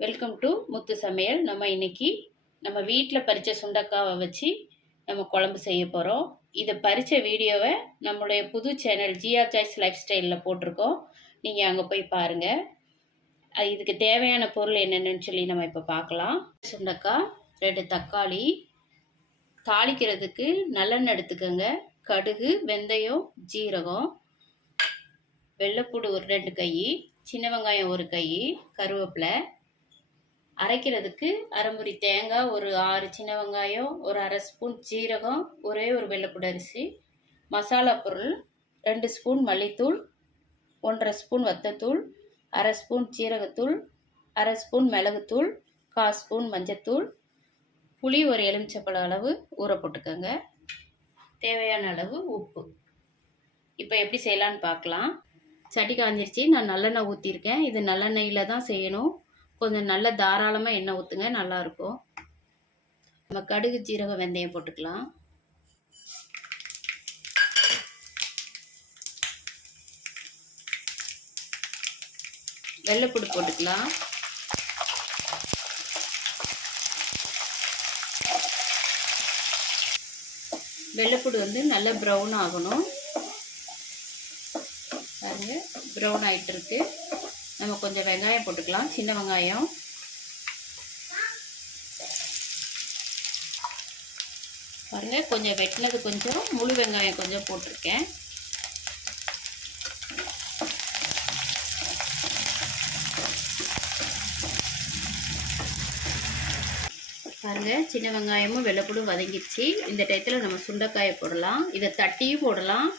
Welcome to முத்து சமையல். நம்ம இன்னைக்கு நம்ம வீட்டில் பறித்த சுண்டக்காவை வச்சு நம்ம குழம்பு செய்ய போகிறோம் இதை பறித்த வீடியோவை நம்மளுடைய புது சேனல் ஜிஆர் சாய்ஸ் லைஃப் ஸ்டைலில் போட்டிருக்கோம். நீங்கள் அங்கே போய் பாருங்கள் அது இதுக்கு தேவையான பொருள் என்னென்னு சொல்லி நம்ம இப்போ பார்க்கலாம். சுண்டக்காய் ரெண்டு தக்காளி தாளிக்கிறதுக்கு நல்லெண்ணெய் எடுத்துக்கோங்க. கடுகு வெந்தயம் ஜீரகம் வெள்ளைப்பூடு ஒரு ரெண்டு கை சின்ன வெங்காயம் ஒரு கை கருவேப்பிலை அரைக்கிறதுக்கு அரைமுறி தேங்காய் ஒரு ஆறு சின்ன வெங்காயம் ஒரு அரை ஸ்பூன் ஜீரகம் ஒரே ஒரு வெள்ளைப்பூடு அரிசி மசாலா பொருள் ரெண்டு ஸ்பூன் மல்லித்தூள் ஒன்றரை ஸ்பூன் வத்தத்தூள் அரை ஸ்பூன் சீரகத்தூள் அரை ஸ்பூன் மிளகுத்தூள் கால் ஸ்பூன் மஞ்சத்தூள் புளி ஒரு எலுமிச்சப்பழம் அளவு ஊற போட்டுக்கோங்க. தேவையான அளவு உப்பு. இப்போ எப்படி செய்யலான்னு பார்க்கலாம். சட்டி காஞ்சிருச்சு. நான் நல்லெண்ணெய் ஊற்றிருக்கேன் இது நல்லெண்ணெயில் தான் செய்யணும். கொஞ்சம் நல்ல தாராளமாக எண்ணெய் ஊற்றுங்க நல்லாயிருக்கும். நம்ம கடுகு ஜீரகம் வெந்தயம் போட்டுக்கலாம். வெள்ளைப்பூடு போட்டுக்கலாம். வெள்ளைப்பூடு வந்து நல்லா ப்ரௌன் ஆகணும். பாருங்கள் ப்ரௌன் ஆகிட்டு இருக்குது நம்ம கொஞ்சம் வெங்காயம் போட்டுக்கலாம். சின்ன வெங்காயம். பாருங்க கொஞ்சம் வெட்டினது கொஞ்சம் முழு வெங்காயம் கொஞ்சம் போட்டிருக்கேன். பாருங்க சின்ன வெங்காயமும் வெள்ளைப்பூடும் வதங்கிடுச்சு. இந்த டயத்தில் நம்ம சுண்டைக்காயை போடலாம். இதை தட்டியும் போடலாம்.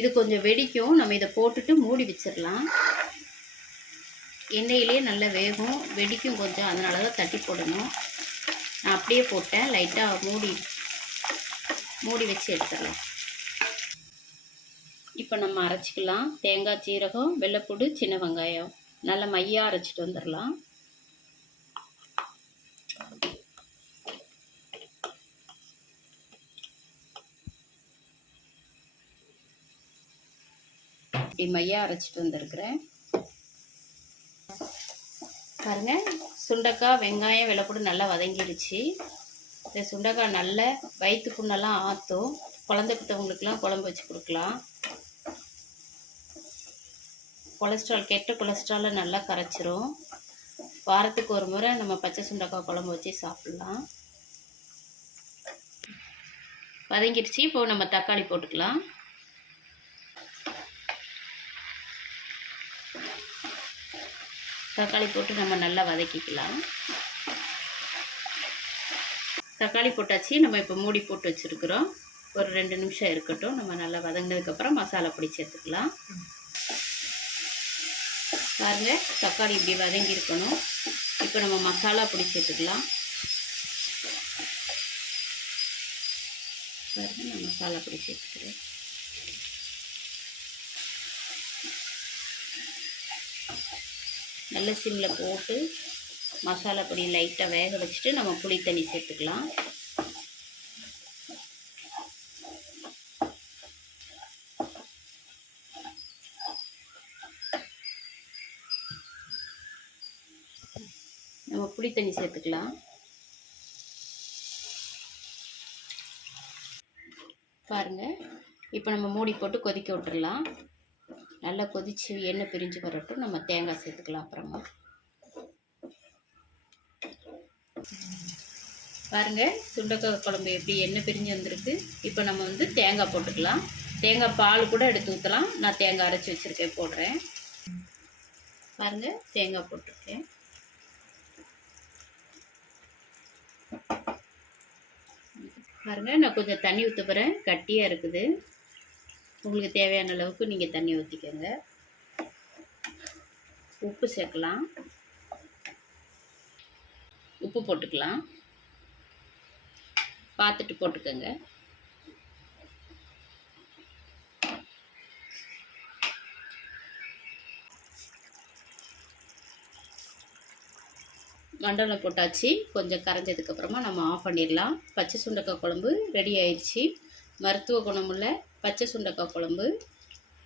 இது கொஞ்சம் வெடிக்கும். நம்ம இதை போட்டுட்டு மூடி வச்சிடலாம். எண்ணெயிலே நல்லா வேகும். வெடிக்கும் கொஞ்சம். அதனால தான் தட்டி போடணும். நான் அப்படியே போட்டேன். லைட்டாக மூடி மூடி வச்சு எடுத்துடலாம். இப்போ நம்ம அரைச்சிக்கலாம். தேங்காய் சீரகம் வெள்ளைப்பூடு சின்ன வெங்காயம். நல்லா மையாக அரைச்சிட்டு வந்துடலாம். இப்படி மையாக அரைச்சிட்டு வந்திருக்கிறேன். பாருங்க. சுண்டக்காய் வெங்காயம் வெள்ளைப்பூடு நல்லா வதங்கிடுச்சு. இந்த சுண்டக்காய் நல்ல வயிற்று புண்ணெல்லாம் ஆற்றும் குழந்தை பித்தவங்களுக்குலாம் குழம்பு வச்சு கொடுக்கலாம். கொலஸ்ட்ரால் கெட்ட கொலஸ்ட்ராலை நல்லா கரைச்சிரும். வாரத்துக்கு ஒரு முறை நம்ம பச்சை சுண்டக்காய் குழம்பு வச்சு சாப்பிட்லாம். வதங்கிடுச்சு. இப்போது நம்ம தக்காளி போட்டுக்கலாம். தக்காளி போட்டு நம்ம நல்லா வதக்கிக்கலாம். தக்காளி போட்டாச்சு நம்ம இப்போ மூடி போட்டு வச்சுருக்குறோம். ஒரு ரெண்டு நிமிஷம் இருக்கட்டும் நம்ம நல்லா வதங்கினதுக்கப்புறம் மசாலா பொடி சேர்த்துக்கலாம். பாருங்க தக்காளி இப்படி வதங்கி இருக்கணும் இப்போ நம்ம மசாலா பொடி சேர்த்துக்கலாம். பாருங்க நான் மசாலா பொடி சேர்த்துக்கிறேன். நல்ல சிம்மில் போட்டு மசாலா பொடி லைட்டாக வேக வச்சுட்டு நம்ம புளி தண்ணி சேர்த்துக்கலாம். நம்ம புளி தண்ணி சேர்த்துக்கலாம். பாருங்கள் இப்போ நம்ம மூடி போட்டு கொதிக்க விட்டுறலாம். நல்லா கொதித்து எண்ணெய் பிரிஞ்சு வரட்டும் நம்ம தேங்காய் சேர்த்துக்கலாம் அப்புறமா. பாருங்கள் சுண்டக்காய் குழம்பு எப்படி எண்ணெய் பிரிஞ்சு வந்திருக்கு. இப்போ நம்ம வந்து தேங்காய் போட்டுக்கலாம். தேங்காய் பால் கூட எடுத்து ஊற்றலாம் நான் தேங்காய் அரைச்சி வச்சுருக்கேன் போடுறேன். பாருங்கள் தேங்காய் போட்டிருக்கேன். பாருங்கள் நான் கொஞ்சம் தண்ணி ஊற்ற போகிறேன் கட்டியாக இருக்குது. உங்களுக்கு தேவையான அளவுக்கு நீங்கள் தண்ணி ஊற்றிக்கோங்க உப்பு சேர்க்கலாம். உப்பு போட்டுக்கலாம். பார்த்துட்டு போட்டுக்கோங்க. மண்டலம் போட்டாச்சு. கொஞ்சம் கரைஞ்சதுக்கப்புறமா நம்ம ஆஃப் பண்ணிடலாம். பச்சை சுண்டக்காய் குழம்பு ரெடி ஆயிடுச்சு. மருத்துவ குணமுள்ள பச்சை சுண்டக்காய் குழம்பு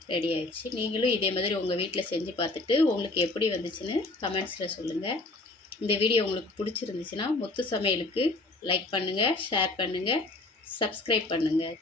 ரெடி ஆயிடுச்சு. நீங்களும் இதே மாதிரி உங்கள் வீட்டில் செஞ்சு பார்த்துட்டு உங்களுக்கு எப்படி வந்துச்சுன்னு கமெண்ட்ஸில் சொல்லுங்கள் இந்த வீடியோ உங்களுக்கு பிடிச்சிருந்துச்சுன்னா முத்து சமையலுக்கு லைக் பண்ணுங்கள் ஷேர் பண்ணுங்கள் சப்ஸ்கிரைப் பண்ணுங்கள்